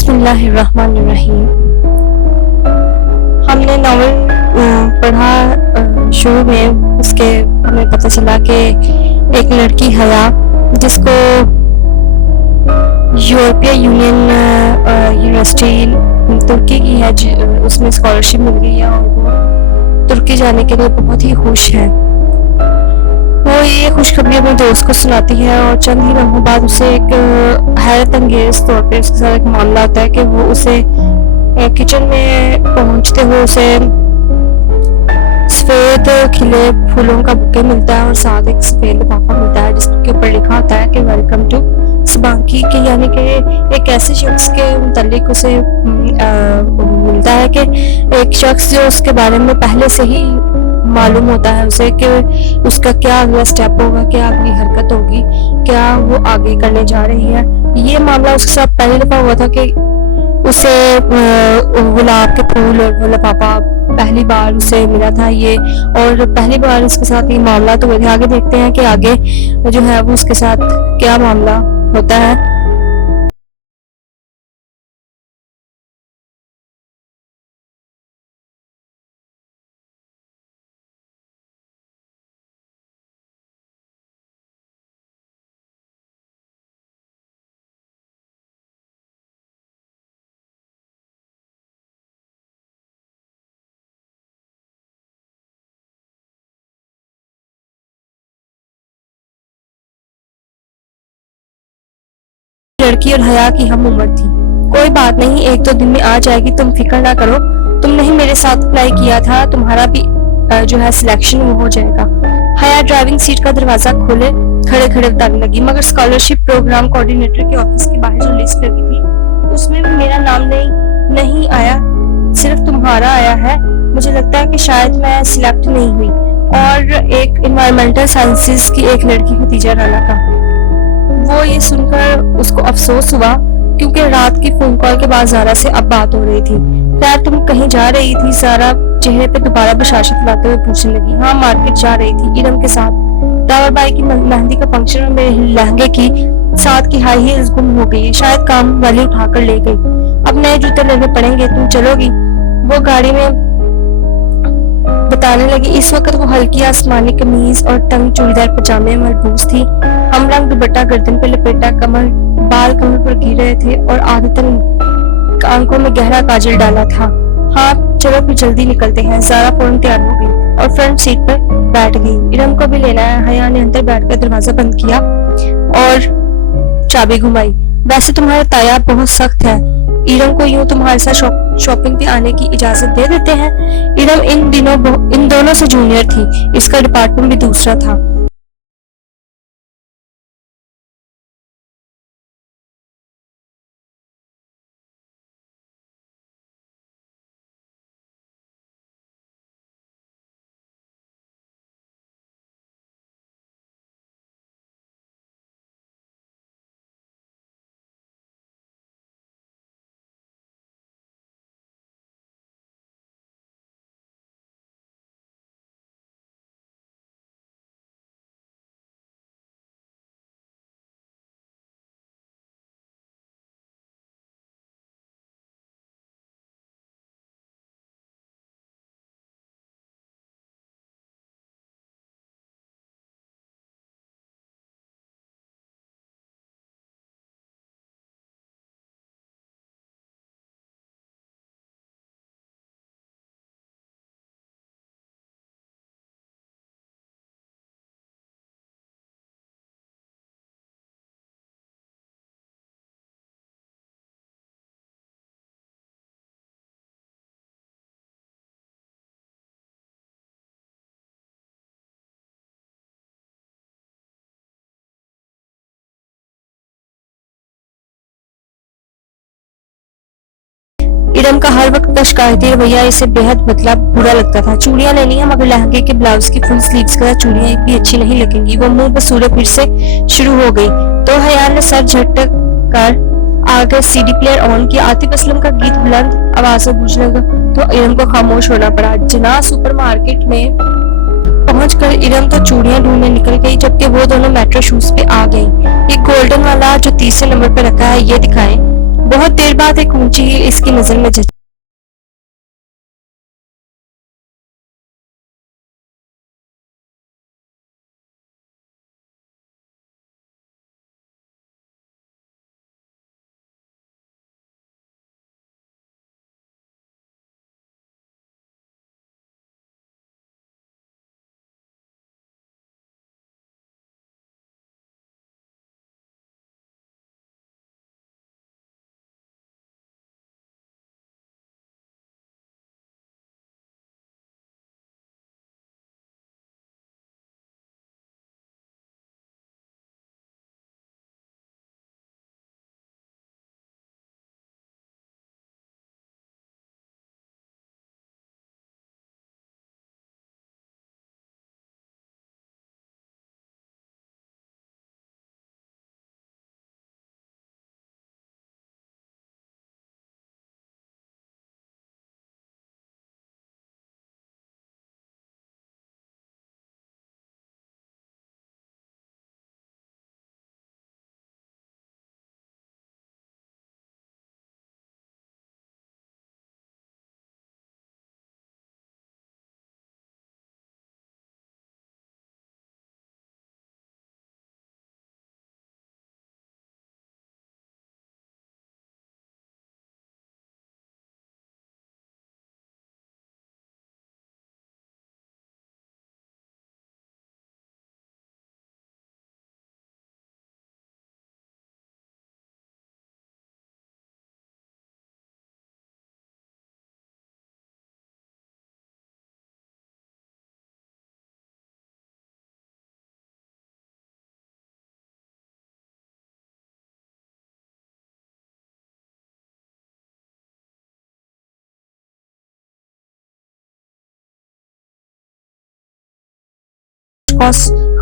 बिस्मिल्लाहिर्रहमानिर्रहीम। हमने नावल पढ़ा शुरू में, उसके हमें पता चला कि एक लड़की हया जिसको यूरोपियन यूनियन यूनिवर्सिटी तुर्की की है, उसमें स्कॉलरशिप मिल गई है और वो तुर्की जाने के लिए बहुत ही खुश है। वो ये खुशखबरी अपने दोस्त को सुनाती है और चंद ही लम्हों बाद उसे एक हैरत अंगेज तौर पे उसके साथ एक मामला आता है कि वो उसे किचन में पहुंचते हुए उसे सफेद खिले फूलों का बुके मिलता है और साथ एक सफेद लिफाफा मिलता है जिसके ऊपर लिखा होता है कि वेलकम टू सबांकी, के यानी कि एक ऐसे शख्स के मुतालिक उसे मिलता है कि एक शख्स जो उसके बारे में पहले से ही मालूम होता है उसे कि उसका क्या अगला स्टेप होगा, क्या अगली हरकत होगी, क्या वो आगे करने जा रही है। ये मामला उसके साथ पहली दफा हुआ था कि उसे गुलाब के फूल और वो लिफाफा पहली बार उसे मिला था ये, और पहली बार उसके साथ ये मामला तो हुए थे। आगे देखते हैं कि आगे जो है वो उसके साथ क्या मामला होता है। लड़की और हया की हम उम्र थी। कोई बात नहीं, एक दो दिन में आ जाएगी, तुम फिक्र ना करो। तुमने ही मेरे साथ अप्लाई किया था, तुम्हारा भी जो है सिलेक्शन वो हो जाएगा। हया ड्राइविंग सीट का दरवाजा खोले खड़े खड़े बताने लगी, मगर स्कॉलरशिप प्रोग्राम कोऑर्डिनेटर के ऑफिस के बाहर जो लिस्ट लगी थी उसमें भी मेरा नाम नहीं आया, सिर्फ तुम्हारा आया है। मुझे लगता है कि शायद मैं सिलेक्ट नहीं हुई। और एक इन्वायरमेंटल साइंसेस की एक लड़की खतीजा राना का। वो ये सुनकर उसको अफसोस हुआ क्योंकि रात की फोन कॉल के बाद ज़ारा से अब बात हो रही थी। खैर तुम कहीं जा रही थी? ज़ारा चेहरे पे दोबारा बशाशत लाते हुए पूछने लगी। हाँ, मार्केट जा रही थी इरम के साथ। टावर बाई की मेहंदी का फंक्शन और मेरे लहंगे की साथ की हाई हील्स गुम हो गई, शायद काम वाली उठाकर ले गई। अब नए जूते लेने पड़ेंगे, तुम चलोगी? वो गाड़ी में बताने लगी। इस वक्त वो हल्की आसमानी कमीज और तंग चूड़ीदार पजामे में मलबूस थी। हमरंग दुपट्टा गर्दन पे लपेटा, बाल कमर पर गिर रहे थे और आदतन आंखों में गहरा काजल डाला था। हाँ चलो फिर जल्दी निकलते हैं। ज़ारा फौरन तैयार हो गई और फ्रंट सीट पर बैठ गई। इरम को भी लेना है। हया ने अंदर बैठकर दरवाजा बंद किया और चाबी घुमाई। वैसे तुम्हारा ताया बहुत सख्त है, इरम को यूं तुम्हारे साथ शॉपिंग पे आने की इजाजत दे देते हैं? इरम इन दोनों से जूनियर थी, इसका डिपार्टमेंट भी दूसरा था। इरम का हर वक्त का शिकायती रवैया इसे बेहद बदला बुरा लगता था। चूड़ियां लेनी है, मगर लहंगे के ब्लाउज की फुल स्लीव्स के साथ चूड़ियां एक भी अच्छी नहीं लगेंगी। वो मुंह बसूरे फिर से शुरू हो गई तो हया ने सर झटक कर आगे सीडी प्लेयर ऑन किया। आतिफ असलम का गीत बुलंद आवाज में गूंजने लगा तो इरम को खामोश होना पड़ा। जना सुपरमार्केट में पहुंचकर इरम तो चूड़ियां ढूंढने निकल गई, जबकि वो दोनों मेट्रो शूज पे आ गई। ये गोल्डन वाला जो तीसरे नंबर पे रखा है ये दिखाएं। बहुत देर बाद एक ऊंची हील इसकी नजर में जची।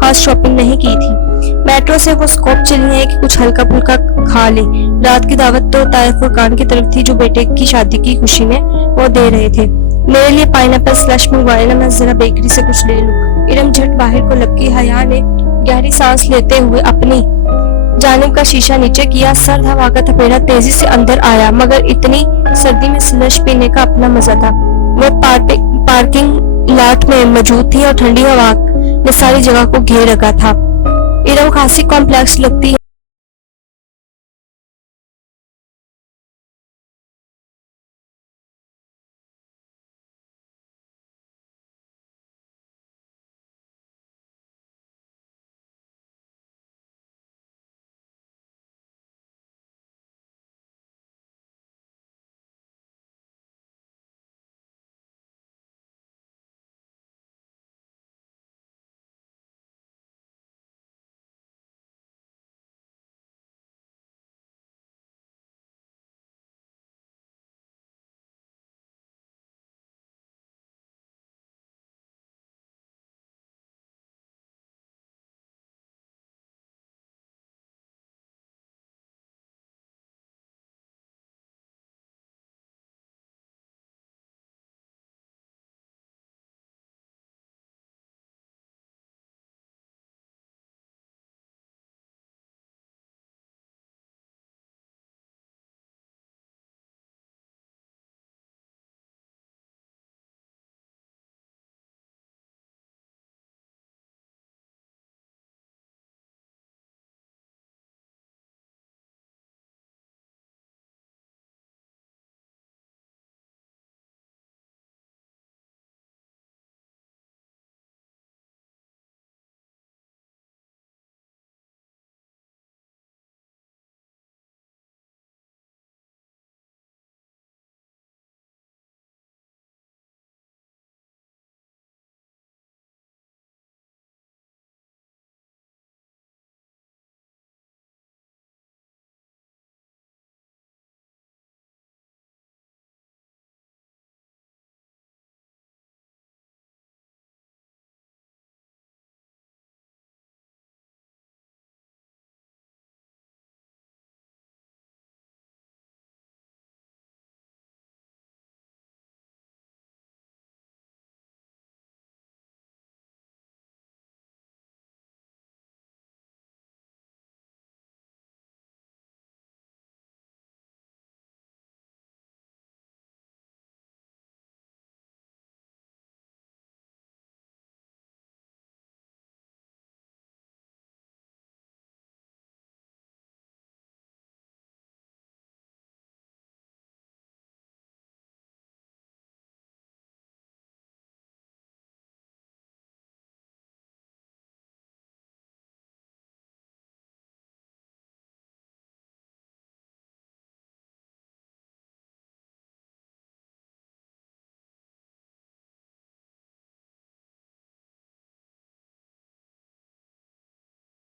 खास शॉपिंग नहीं की थी। मेट्रो से वो स्कोप चली है कि कुछ हल्का फुल्का खा ले। रात की दावत तो ताए फुरकान की तरफ थी जो बेटे की शादी की खुशी में वो दे रहे थे। मेरे लिए पाइनएप्पल स्लश मंगवाए ना, मैं जरा बेकरी से कुछ ले लूं। इरम झट बाहर को लपकी। हया ने गहरी सांस लेते हुए अपनी जानिब का शीशा नीचे किया। सर्द हवा का थपेड़ा तेजी से अंदर आया, मगर इतनी सर्दी में स्लश पीने का अपना मजा था। वो पार्किंग लॉट में मौजूद थी और ठंडी हवा ने सारी जगह को घेर रखा था। इरम खासी कॉम्प्लेक्स लगती है।